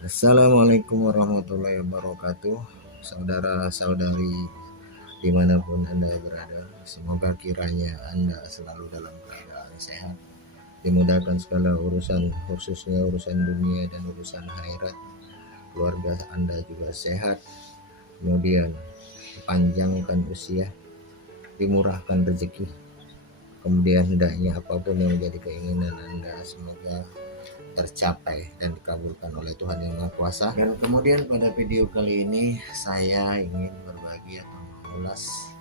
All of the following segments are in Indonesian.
Assalamualaikum warahmatullahi wabarakatuh. Saudara-saudari dimanapun Anda berada, semoga kiranya Anda selalu dalam keadaan sehat, dimudahkan segala urusan, khususnya urusan dunia dan urusan akhirat. Keluarga Anda juga sehat, kemudian dipanjangkan usia, dimurahkan rezeki, kemudian hendaknya apapun yang menjadi keinginan Anda semoga tercapai dan dikabulkan oleh Tuhan Yang Maha Kuasa. Dan kemudian pada video kali ini saya ingin berbagi atau mengulas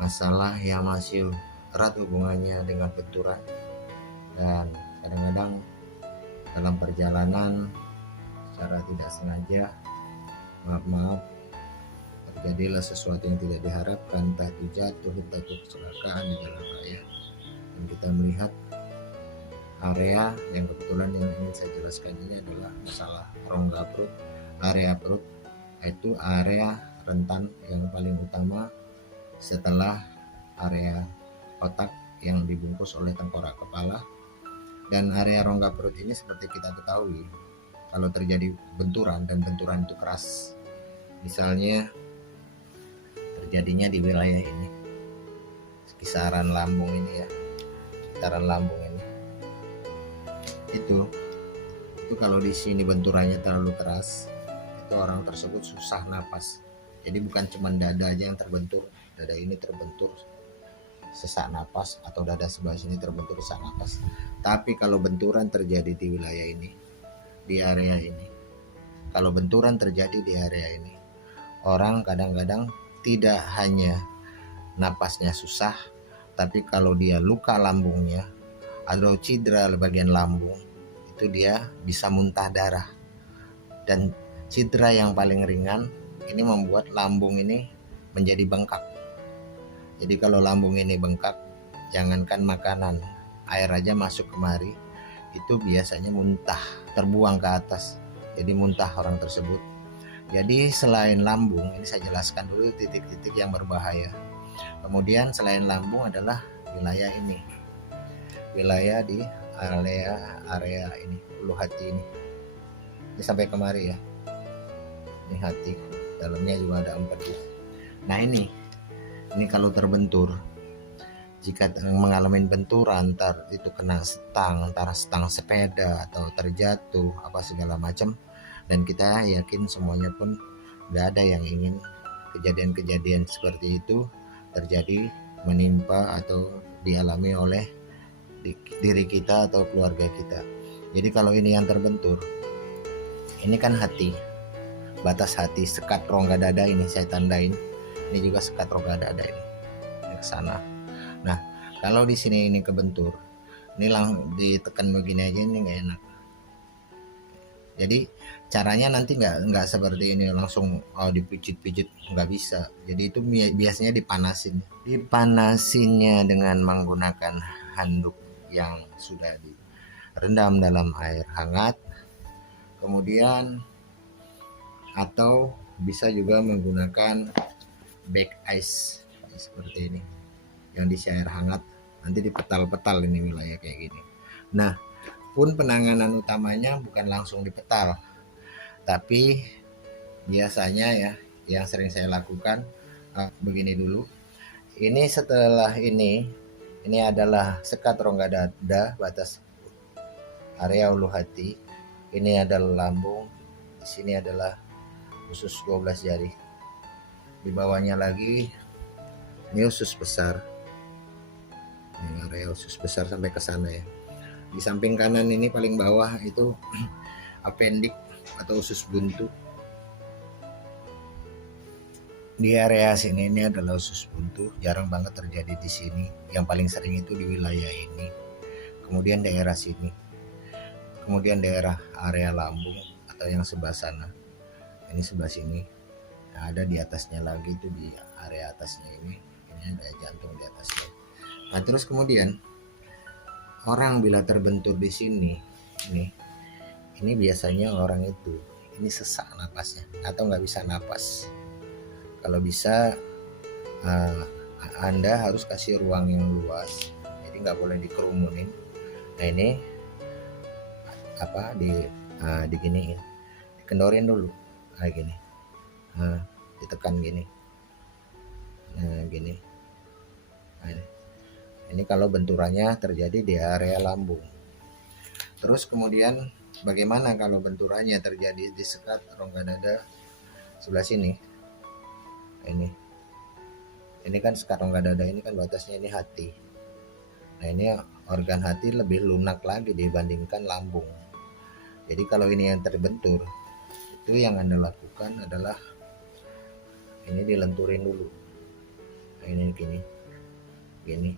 masalah yang masih erat hubungannya dengan benturan, dan kadang-kadang dalam perjalanan secara tidak sengaja, maaf terjadilah sesuatu yang tidak diharapkan, entah itu jatuh, entah itu kecelakaan di jalan raya, dan kita melihat area yang kebetulan yang ingin saya jelaskan ini adalah masalah rongga perut, area perut, yaitu area rentan yang paling utama setelah area otak yang dibungkus oleh tengkorak kepala. Dan area rongga perut ini seperti kita ketahui, kalau terjadi benturan dan benturan itu keras, misalnya terjadinya di wilayah ini, kisaran lambung ini ya, kisaran lambung ini, itu kalau di sini benturannya terlalu keras, itu orang tersebut susah napas. Jadi bukan cuma dada aja yang terbentur, dada ini terbentur sesak napas, atau dada sebelah sini terbentur sesak napas. Tapi kalau benturan terjadi di wilayah ini, di area ini, kalau benturan terjadi di area ini, orang kadang-kadang tidak hanya napasnya susah, tapi kalau dia luka lambungnya atau cedera bagian lambung, itu dia bisa muntah darah. Dan cedera yang paling ringan ini membuat lambung ini menjadi bengkak. Jadi kalau lambung ini bengkak, jangankan makanan, air aja masuk kemari, itu biasanya muntah, terbuang ke atas, jadi muntah orang tersebut. Jadi selain lambung, ini saya jelaskan dulu titik-titik yang berbahaya. Kemudian selain lambung adalah wilayah ini, wilayah di area ini, ulu hati ini sampai kemari ya, ini hati, dalamnya juga ada empedu. Nah ini kalau terbentur, jika mengalami benturan, entar itu kena stang, antara stang sepeda atau terjatuh apa segala macam, dan kita yakin semuanya pun gak ada yang ingin kejadian-kejadian seperti itu terjadi, menimpa atau dialami oleh diri kita atau keluarga kita. Jadi kalau ini yang terbentur, ini kan hati, batas hati, sekat rongga dada ini saya tandain, ini juga sekat rongga dada ini ke sana. Nah kalau di sini ini kebentur, ini ditekan begini aja, ini nggak enak. Jadi caranya nanti nggak seperti ini langsung dipijit-pijit, nggak bisa. Jadi itu biasanya dipanasinnya dengan menggunakan handuk yang sudah direndam dalam air hangat, kemudian atau bisa juga menggunakan back ice seperti ini yang diisi air hangat, nanti dipetal-petal ini wilayah kayak gini. Nah pun penanganan utamanya bukan langsung dipetal, tapi biasanya ya yang sering saya lakukan begini dulu. Ini setelah ini adalah sekat rongga dada, batas area ulu hati, ini adalah lambung, di sini adalah usus 12 jari, di bawahnya lagi ini usus besar, ini area usus besar sampai ke sana ya. Di samping kanan ini paling bawah itu appendix atau usus buntu. Di area sini ini adalah usus buntu, jarang banget terjadi di sini. Yang paling sering itu di wilayah ini. Kemudian daerah sini. Kemudian daerah area lambung atau yang sebelah sana. Ini sebelah sini. Nah, ada di atasnya lagi itu di area atasnya ini. Ini ada jantung di atasnya. Nah, terus kemudian orang bila terbentur di sini, ini biasanya orang itu ini sesak napasnya atau nggak bisa napas. Kalau bisa Anda harus kasih ruang yang luas, jadi nggak boleh dikerumunin. Nah ini diginiin. dikendorin dulu kayak gini. Nah, ditekan gini. Nah, gini. Nah, ini kalau benturannya terjadi di area lambung. Terus kemudian bagaimana kalau benturannya terjadi di sekat rongga dada sebelah sini? Ini kan sekat rongga dada, ini kan batasnya ini hati. Nah, ini organ hati lebih lunak lagi dibandingkan lambung. Jadi kalau ini yang terbentur, itu yang Anda lakukan adalah ini dilenturin dulu. Nah, ini gini,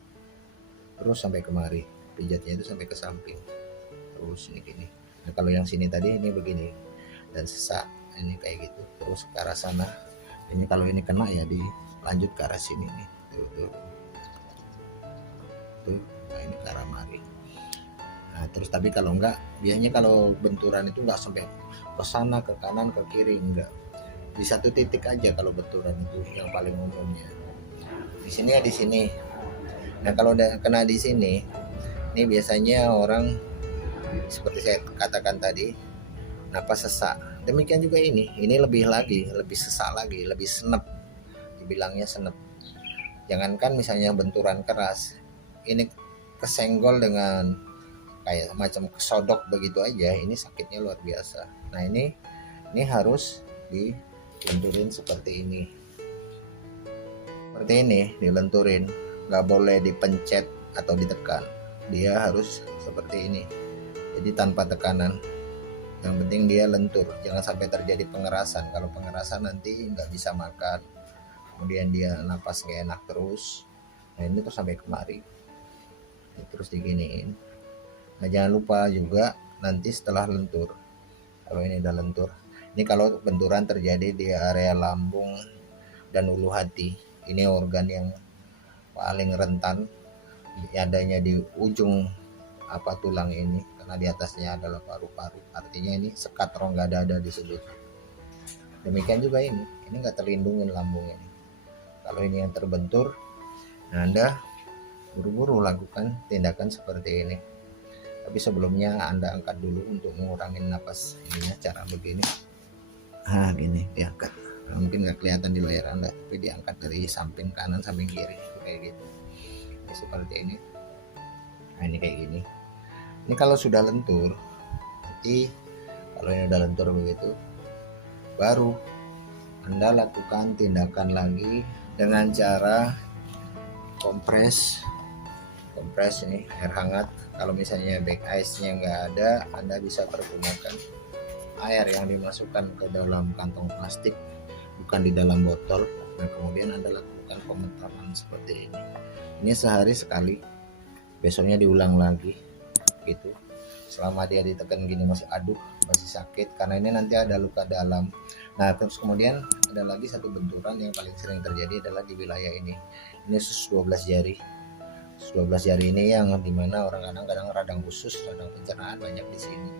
terus sampai kemari, pijatnya itu sampai ke samping, terus ini gini. Nah, kalau yang sini tadi ini begini dan sesak, ini kayak gitu, terus ke arah sana. Ini kalau ini kena ya dilanjut ke arah sini nih, tuh. Nah, ini ke arah mari. Nah, terus tapi kalau enggak, biasanya kalau benturan itu enggak sampai ke sana, ke kanan, ke kiri, enggak. Di satu titik aja kalau benturan itu yang paling umumnya. Di sini ya di sini. Nah, kalau udah kena di sini, ini biasanya orang seperti saya katakan tadi, napas sesak. Demikian juga ini lebih lagi, lebih sesak lagi, lebih senep. Dibilangnya senep. Jangankan misalnya benturan keras, ini kesenggol dengan kayak macam kesodok begitu aja, ini sakitnya luar biasa. Nah, ini harus dilenturin seperti ini, dilenturin, nggak boleh dipencet atau ditekan, dia harus seperti ini, jadi tanpa tekanan. Yang penting dia lentur, jangan sampai terjadi pengerasan. Kalau pengerasan nanti nggak bisa makan, kemudian dia napas nggak enak terus. Nah, ini terus sampai kemari, terus diginiin. Nah, jangan lupa juga nanti setelah lentur, kalau ini udah lentur, ini kalau benturan terjadi di area lambung dan ulu hati, ini organ yang paling rentan adanya di ujung tulang ini, karena di atasnya adalah paru-paru, artinya ini sekat rongga dada disebut. Demikian juga ini nggak terlindungin lambung ini. Kalau ini yang terbentur, nah Anda buru-buru lakukan tindakan seperti ini. Tapi sebelumnya Anda angkat dulu untuk mengurangi napas ininya, cara begini. Gini diangkat. Nah, mungkin nggak kelihatan di layar Anda, tapi diangkat dari samping kanan samping kiri kayak gitu. Ini seperti ini. Nah, ini kayak gini. Ini kalau sudah lentur, nanti kalau ini udah lentur begitu, baru Anda lakukan tindakan lagi dengan cara kompres ini air hangat. Kalau misalnya back ice-nya nggak ada, Anda bisa pergunakan air yang dimasukkan ke dalam kantong plastik, bukan di dalam botol. Nah, kemudian Anda lakukan pementaran seperti ini. Ini sehari sekali, besoknya diulang lagi gitu. Selama dia ditekan gini masih aduk, masih sakit, karena ini nanti ada luka dalam. Nah, terus kemudian ada lagi satu benturan yang paling sering terjadi adalah di wilayah ini. Ini usus 12 jari. 12 jari ini yang dimana orang kadang radang usus, radang pencernaan banyak di sini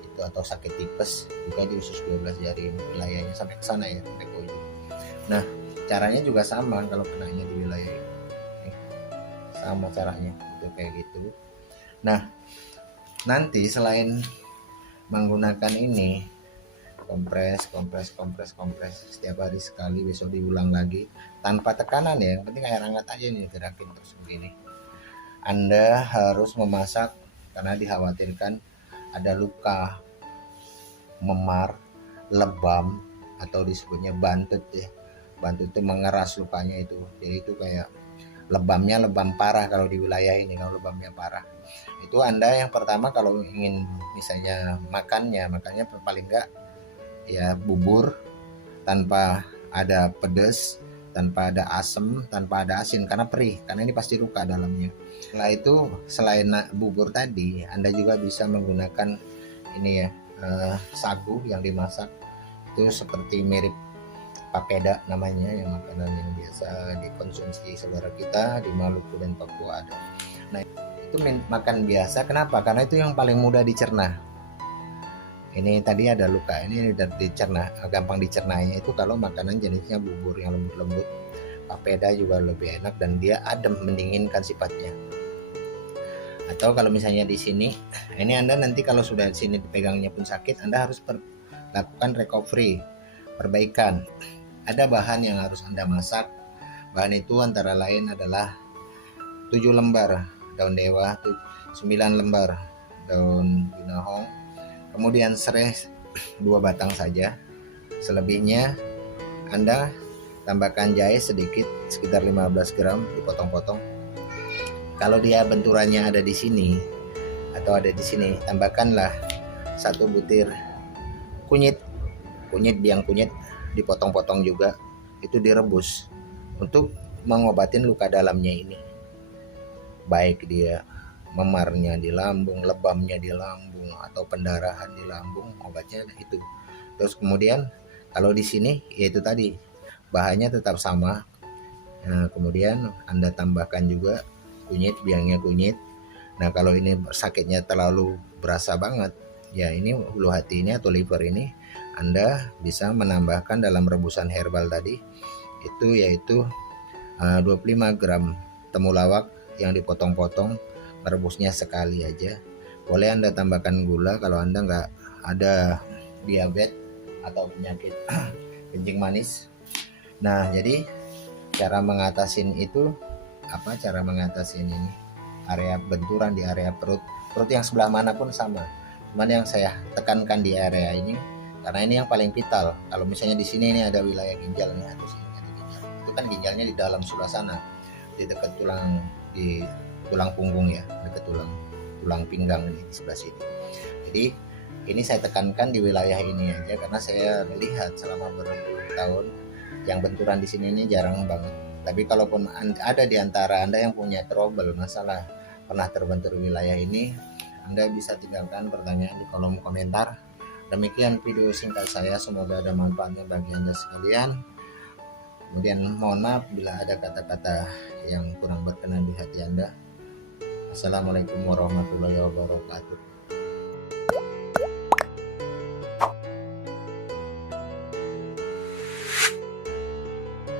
itu, atau sakit tipes juga di usus 12 jari ini, wilayahnya sampai ke sana ya, sampai ke ujung. Nah, caranya juga sama kalau kenanya di wilayah ini, sama caranya itu kayak gitu. Nah, nanti selain menggunakan ini kompres setiap hari sekali, besok diulang lagi tanpa tekanan ya, yang penting air hangat aja nih, gerakin terus begini. Anda harus memasak karena dikhawatirkan ada luka, memar, lebam, atau disebutnya bantut ya. Bantut itu mengeras lukanya itu. Jadi itu kayak lebamnya lebam parah kalau di wilayah ini. Kalau lebamnya parah, itu Anda yang pertama kalau ingin misalnya makannya paling enggak ya bubur tanpa ada pedas, tanpa ada asam, tanpa ada asin, karena perih, karena ini pasti luka dalamnya. Setelah itu, selain bubur tadi, Anda juga bisa menggunakan ini ya, sagu yang dimasak, itu seperti mirip papeda namanya, yang makanan yang biasa dikonsumsi saudara kita di Maluku dan Papua ada. Nah, itu makan biasa. Kenapa? Karena itu yang paling mudah dicerna. Ini tadi ada luka, ini udah dicerna, gampang dicernanya itu kalau makanan jenisnya bubur yang lembut-lembut. Papeda juga lebih enak dan dia adem, mendinginkan sifatnya. Atau kalau misalnya di sini, ini Anda nanti kalau sudah di sini dipegangnya pun sakit, Anda harus lakukan recovery, perbaikan. Ada bahan yang harus Anda masak. Bahan itu antara lain adalah 7 lembar daun dewa, 9 lembar daun binahong, kemudian serai 2 batang saja. Selebihnya Anda tambahkan jahe sedikit, sekitar 15 gram, dipotong-potong. Kalau dia benturannya ada di sini atau ada di sini, tambahkanlah 1 butir kunyit biang kunyit, dipotong-potong juga, itu direbus untuk mengobatin luka dalamnya ini, baik dia memarnya di lambung, lebamnya di lambung, atau pendarahan di lambung, obatnya itu. Terus kemudian kalau di sini yaitu tadi bahannya tetap sama. Nah, kemudian Anda tambahkan juga kunyit, biangnya kunyit. Nah, kalau ini sakitnya terlalu berasa banget, ya ini ulu hati ini atau liver ini, Anda bisa menambahkan dalam rebusan herbal tadi itu, yaitu 25 gram temulawak yang dipotong-potong, merebusnya sekali aja. Boleh Anda tambahkan gula kalau Anda nggak ada diabetes atau penyakit kencing manis. Nah, jadi cara mengatasin itu apa? Cara mengatasin ini area benturan di area perut yang sebelah mana pun sama. Cuman yang saya tekankan di area ini karena ini yang paling vital. Kalau misalnya di sini ini ada wilayah ginjalnya atau sini ada ginjal, itu kan ginjalnya di dalam sebelah sana, di dekat tulang, di tulang punggung ya, dekat tulang pinggang di sebelah sini. Jadi ini saya tekankan di wilayah ini aja karena saya melihat selama bertahun yang benturan di sini ini jarang banget. Tapi kalaupun ada di antara Anda yang punya trouble masalah pernah terbentur wilayah ini, Anda bisa tinggalkan pertanyaan di kolom komentar. Demikian video singkat saya, semoga ada manfaatnya bagi Anda sekalian. Kemudian mohon maaf bila ada kata-kata yang kurang berkenan di hati Anda. Assalamualaikum warahmatullahi wabarakatuh.